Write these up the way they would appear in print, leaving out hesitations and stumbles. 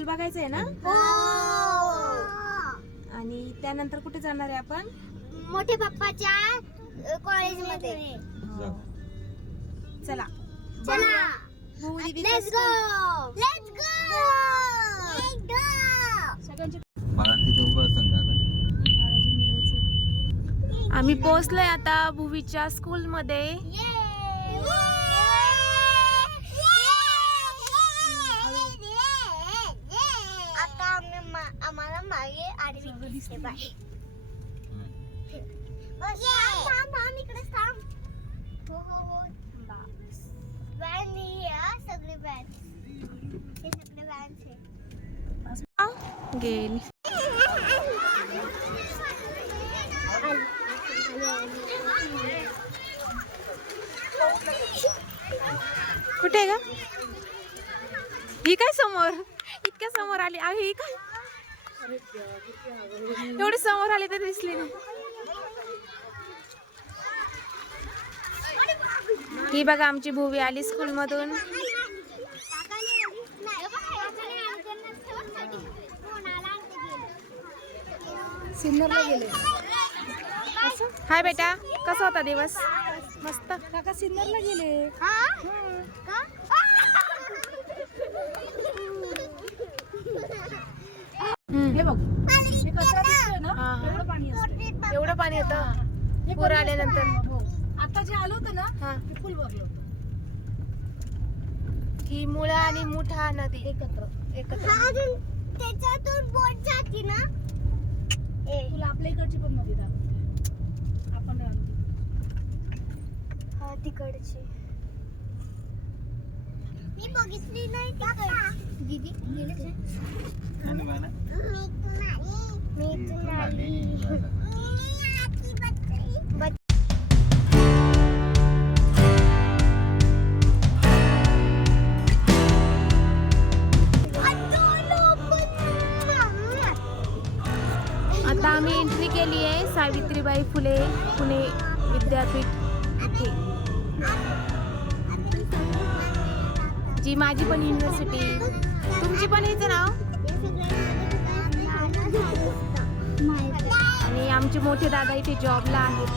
School बघायचं आहे ना? हो. आणि त्यानंतर कुठे जाणार आहे आपण? मोठे पप्पाच्या कॉलेजमध्ये. चला चला भुवली let's Vikas go let's go let's go. सगळ्यांचे मला तिथे उभं असतं ना. आम्ही पोहोचलोय आता भुवीच्या स्कूल मध्ये. आता आम्हाला मागे आडवी दिसते बाय. बस थांब इकडे थांब. हो हो हो थांबा. व्हॅन सगळे व्हॅन हे सगळे व्हॅन गेली. कुठे आहे ग? ही काय समोर इतक्या समोर आली आहे? ही काय एवढी समोर आली तर दिसली नाही. ही बघा आमची भुवी आली स्कूल मधून. सिन्नरला गेले. हाय बेटा, कसा होता दिवस? मस्त. काका सिन्नरला गेले. हे बघ हे कचरा दिसतोय ना, एवढं पाणी असतं. एवढं पाणी येतं पूर आल्यानंतर. आता जे आलं होतं ना हा, ते फुल भरलं होतं. ही मुळा आणि मुठा नदी एकत्र त्याच्यातून बोट जाते ना. तुला आपल्या इकडची पण नदी दाखवते. आपण हा तिकडची मी बघितली नाही. दीदी गेलेच मी इथून आली. आता आम्ही एंट्री केली आहे सावित्रीबाई फुले पुणे विद्यापीठ इथे, जी माझी पण युनिव्हर्सिटी. तुमची पण याचं नाव. आणि आमचे मोठे दादा इथे जॉबला आहेत.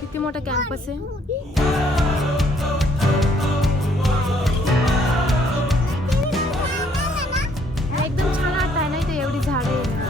किती मोठा कॅम्पस आहे. एकदम छान वाटत आहे ना इथे, एवढी झाडं आहे.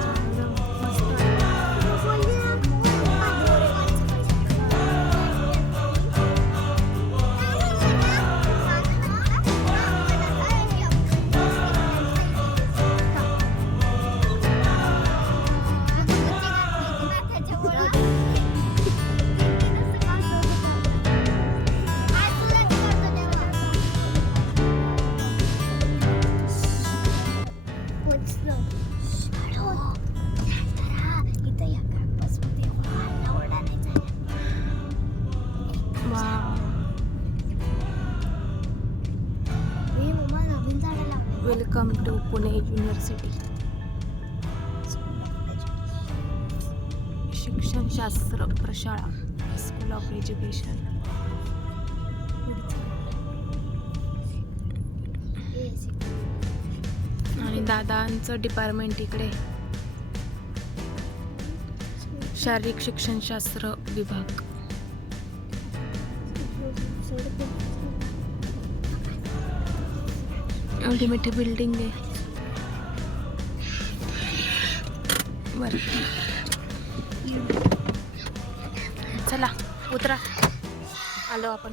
Welcome to Pune university. शिक्षणशास्त्र प्रशाळा, स्कूल ऑफ एज्युकेशन. आणि दादांचं डिपार्टमेंट इकडे, शारीरिक शिक्षणशास्त्र विभाग. एवढी मोठी बिल्डिंग आहे वरती. चला उतरा, आलो आपण.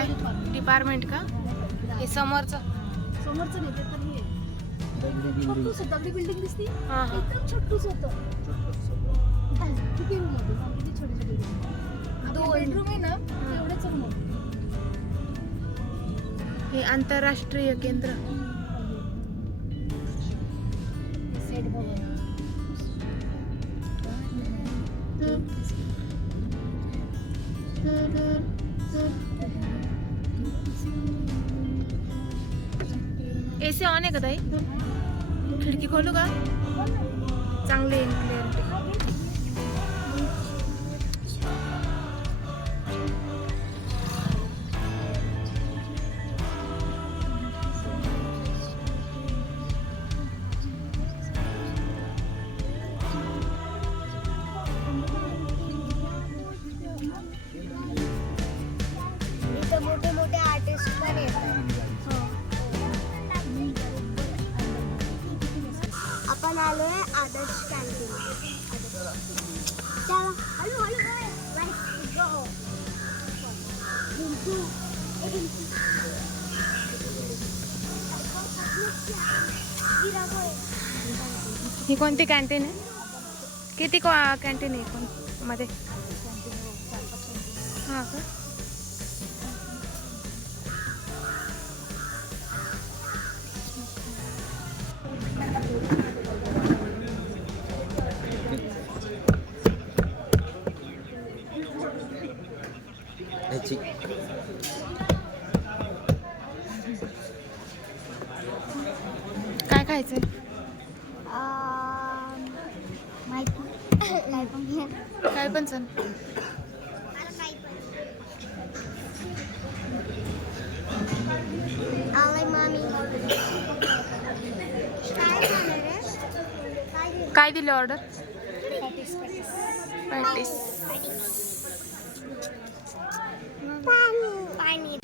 काय डिपार्टमेंट का हे समोरचं? समोरचं नाही ते तर हे छोटूस दगडी बिल्डिंग दिसती हां हां. एकदम छोटूस होतं. किती room होते? किती छोटे छोटे room. 2 बेडरूम आहे ना तेवढेच room होते. हे आंतरराष्ट्रीय केंद्र. Set Bhavan. एसी ऑन आहे का ताई? खिडकी खोलू का? चांगली क्लिअरिटी. इथं मोठे मोठे आर्टिस्ट पण येतात. आपण आलोय आदर्श कॅन्टीन. चला हळू हळू लेट्स गो. ही कोणती कॅन्टीन आहे? किती कॅन्टीन आहे कोण मध्ये? हां का? ह्याची काय खायचंय? माहिती काय पण घे. काय पण चल. मला काही पण. आलाय मामी. काय झालं रे? काय झालं? काय दिलं ऑर्डर? पॅटीस. पाणी.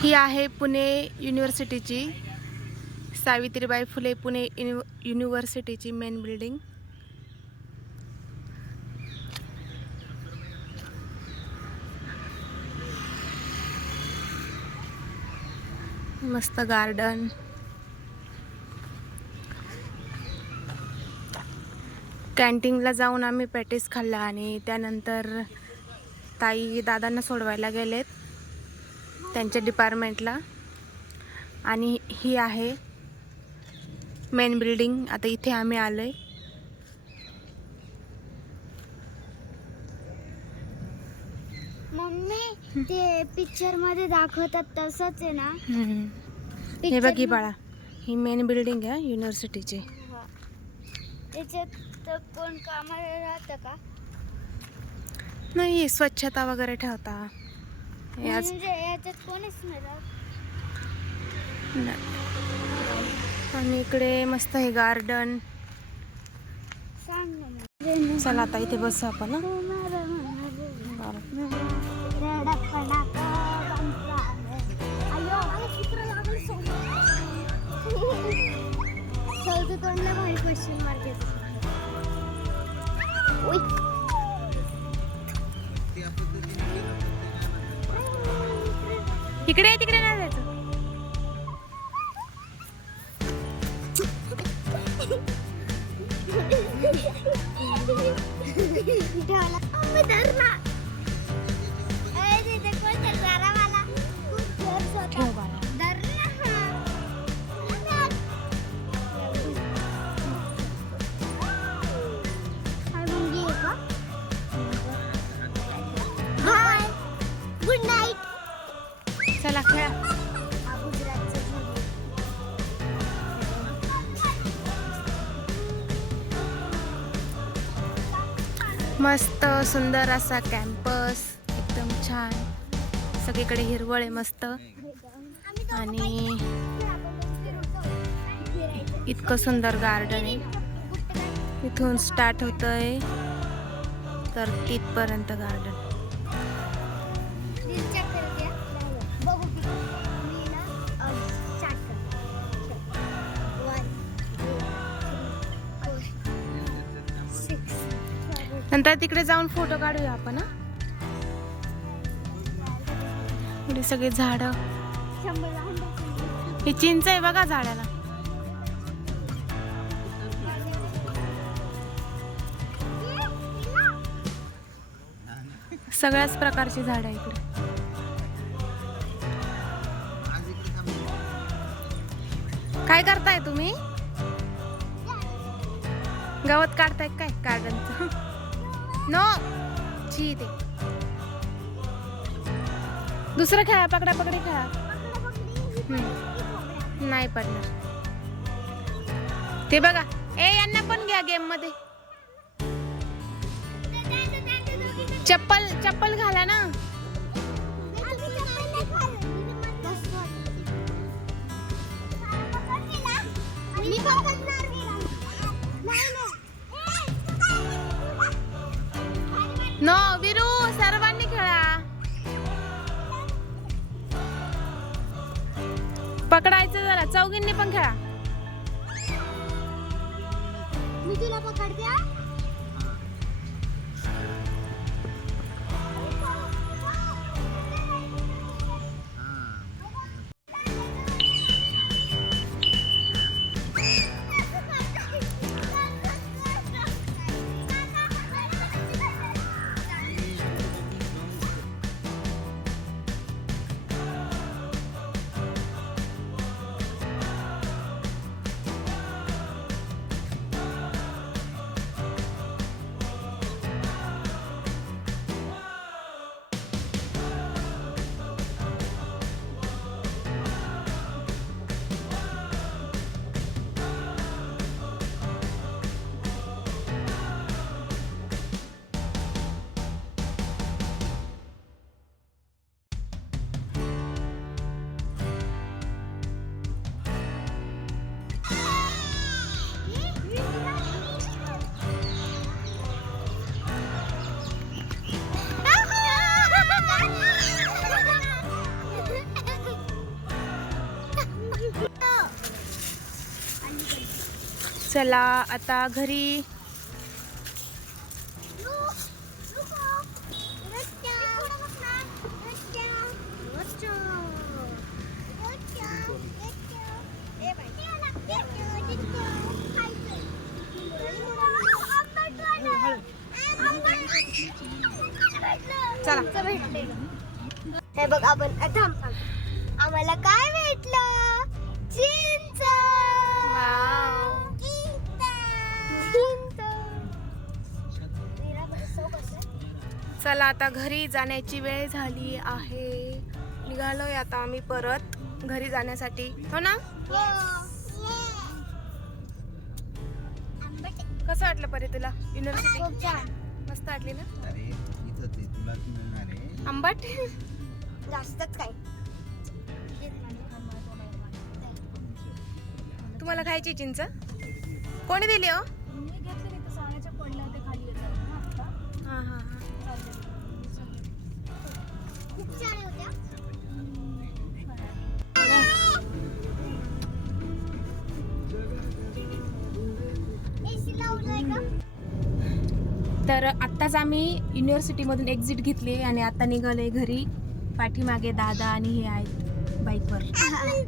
ही आहे पुणे युनिव्हर्सिटीची, सावित्रीबाई फुले पुणे युनिव्हर्सिटीची मेन बिल्डिंग. मस्त गार्डन. कॅन्टीनला जाऊन आम्ही पॅटीस खाल्ला आणि त्यानंतर ताई दादांना सोडवायला गेलेत त्यांच्या डिपार्टमेंटला. आणि ही आहे मेन बिल्डिंग. आता इथे आम्ही आलोय. मम्मी ते पिक्चर मध्ये दाखवतात तसंच आहे ना? हे बघ ही बाळा, ही मेन बिल्डिंग आहे युनिव्हर्सिटीची. त्याच्यात तर कोण कामाला राहतं का? नाही, स्वच्छता वगैरे ठेवता. म्हणजे याच्यात कोणीच नाही राहत. आणि इकडे मस्त हे गार्डन. सांग ना मग. चला आता इथे बसू आपण ना. तुझं तोंडला भारी क्वेश्चन मार्क येतो. ओय. इकडे तिकडे नाही जायचं. ठेवला. आम्ही धरला. ए, तिथे कोण धरणारा मला? खूप जोर स्वतः. ठेव बाळा. धरला हा. काय मुंगी आहे का? हाय. Good night. चला खेळा. हा गुजरातचा झुली. मस्त सुंदर असा कॅम्पस, एकदम छान. सगळीकडे हिरवळ आहे मस्त. आणि इतकं सुंदर गार्डन आहे. इथून स्टार्ट होतंय तर तिथपर्यंत गार्डन. बघू किती. मी ना स्टार्ट करते. 1 2 3 4 6 नंतर तिकडे जाऊन फोटो काढूया आपण. हा इकडे सगळे झाडं. 100 हे चिंच आहे बघा झाडाला. सगळ्याच प्रकारची झाडं आहे इकडे. काय करताय तुम्ही? गवत काढताय काय गार्डनचं? नो ची ते दुसरं खेळा. पकडा पकडी खेळा. नाही पडणार ते बघा. ए यांना पण घ्या गेम मध्ये. चप्पल चप्पल घाला ना. नो विरू सर्वांनी खेळा. पकडायचं जरा. चौघींनी पण खेळा. मी तुला पकडते. चला आता घरी. चला हे बघ आपण थांब. आम्हाला काय भेटलं? चिंच. चला आता घरी जाण्याची वेळ झाली आहे. निघालोय आता आम्ही परत घरी जाण्यासाठी. हो ना? कसं वाटलं परे तुला युनिव्हर्सिटी? खूप छान. मस्त वाटली ना? अरे इथं ते तुला मिळणार आहे. आंबट. जास्तच काय. तुम्हाला खायची चिंच? कोणी दिली हो? मी घेतले नाही तर साण्याच्या पडल्या ते खाली येतात ना आता. हा हा हा. खूप छान होत्या. आहे का? तर आत्ताच आम्ही युनिव्हर्सिटीमधून एक्झिट घेतली आणि आता निघालोय घरी. पाठीमागे दादा आणि हे आहेत बाईकवर. आणि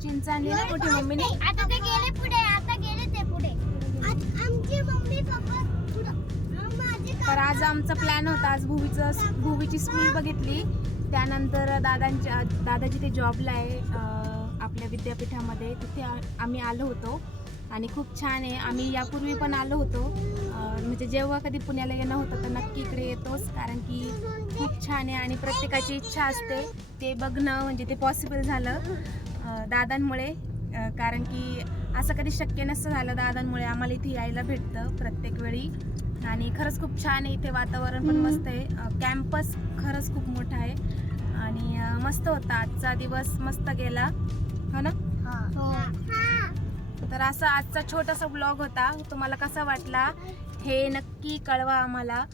चिंच आणली ना मोठी मम्मीने. आता ते गेले पुढे, आता गेले ते पुढे. आमची मम्मी पप्पा पुढे. तर आज आमचा प्लॅन होता, आज भुवीची स्कूल बघितली, त्यानंतर दादाजी ते जॉबला आहे आपल्या विद्यापीठामध्ये, तिथे आम्ही आलो होतो आणि खूप छान आहे. आम्ही यापूर्वी पण आलो होतो, म्हणजे जेव्हा कधी पुण्याला येणं होतं तर नक्की इकडे येतोच, कारण की खूप छान आहे आणि प्रत्येकाची इच्छा असते ते बघणं, म्हणजे ते पॉसिबल झालं दादांमुळे, कारण की असं कधी शक्य नसतं झालं. दादांमुळे आम्हाला इथे यायला भेटतं प्रत्येक वेळी आणि खरंच खूप छान आहे इथे, वातावरण पण मस्त आहे. कॅम्पस खरंच खूप मोठा आहे आणि मस्त होता आजचा दिवस, मस्त गेला हो ना. तर असा आजचा छोटासा ब्लॉग होता. तुम्हाला कसा वाटला हे नक्की कळवा आम्हाला.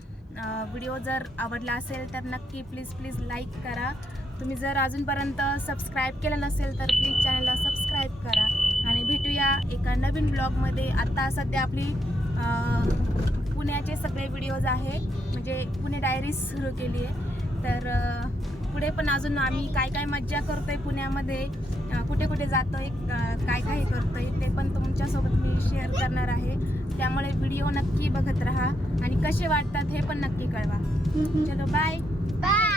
व्हिडिओ जर आवडला असेल तर नक्की प्लीज लाईक करा. तुम्ही जर अजूनपर्यंत सबस्क्राईब केलं नसेल तर प्लीज चॅनलला सबस्क्राईब करा आणि भेटूया एका नवीन ब्लॉगमध्ये. आता सध्या आपली पुण्याचे सगळे व्हिडिओज आहे, म्हणजे पुणे डायरीज सुरू केली आहे. तर पुढे पण अजून आम्ही काय काय मज्जा करतोय पुण्यामध्ये, कुठे कुठे जातोय, काय काय करतोय ते पण तुमच्यासोबत मी शेअर करणार आहे. त्यामुळे व्हिडिओ नक्की बघत राहा आणि कसे वाटतात हे पण नक्की कळवा. चलो बाय बाय.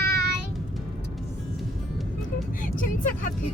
चिंच खाते.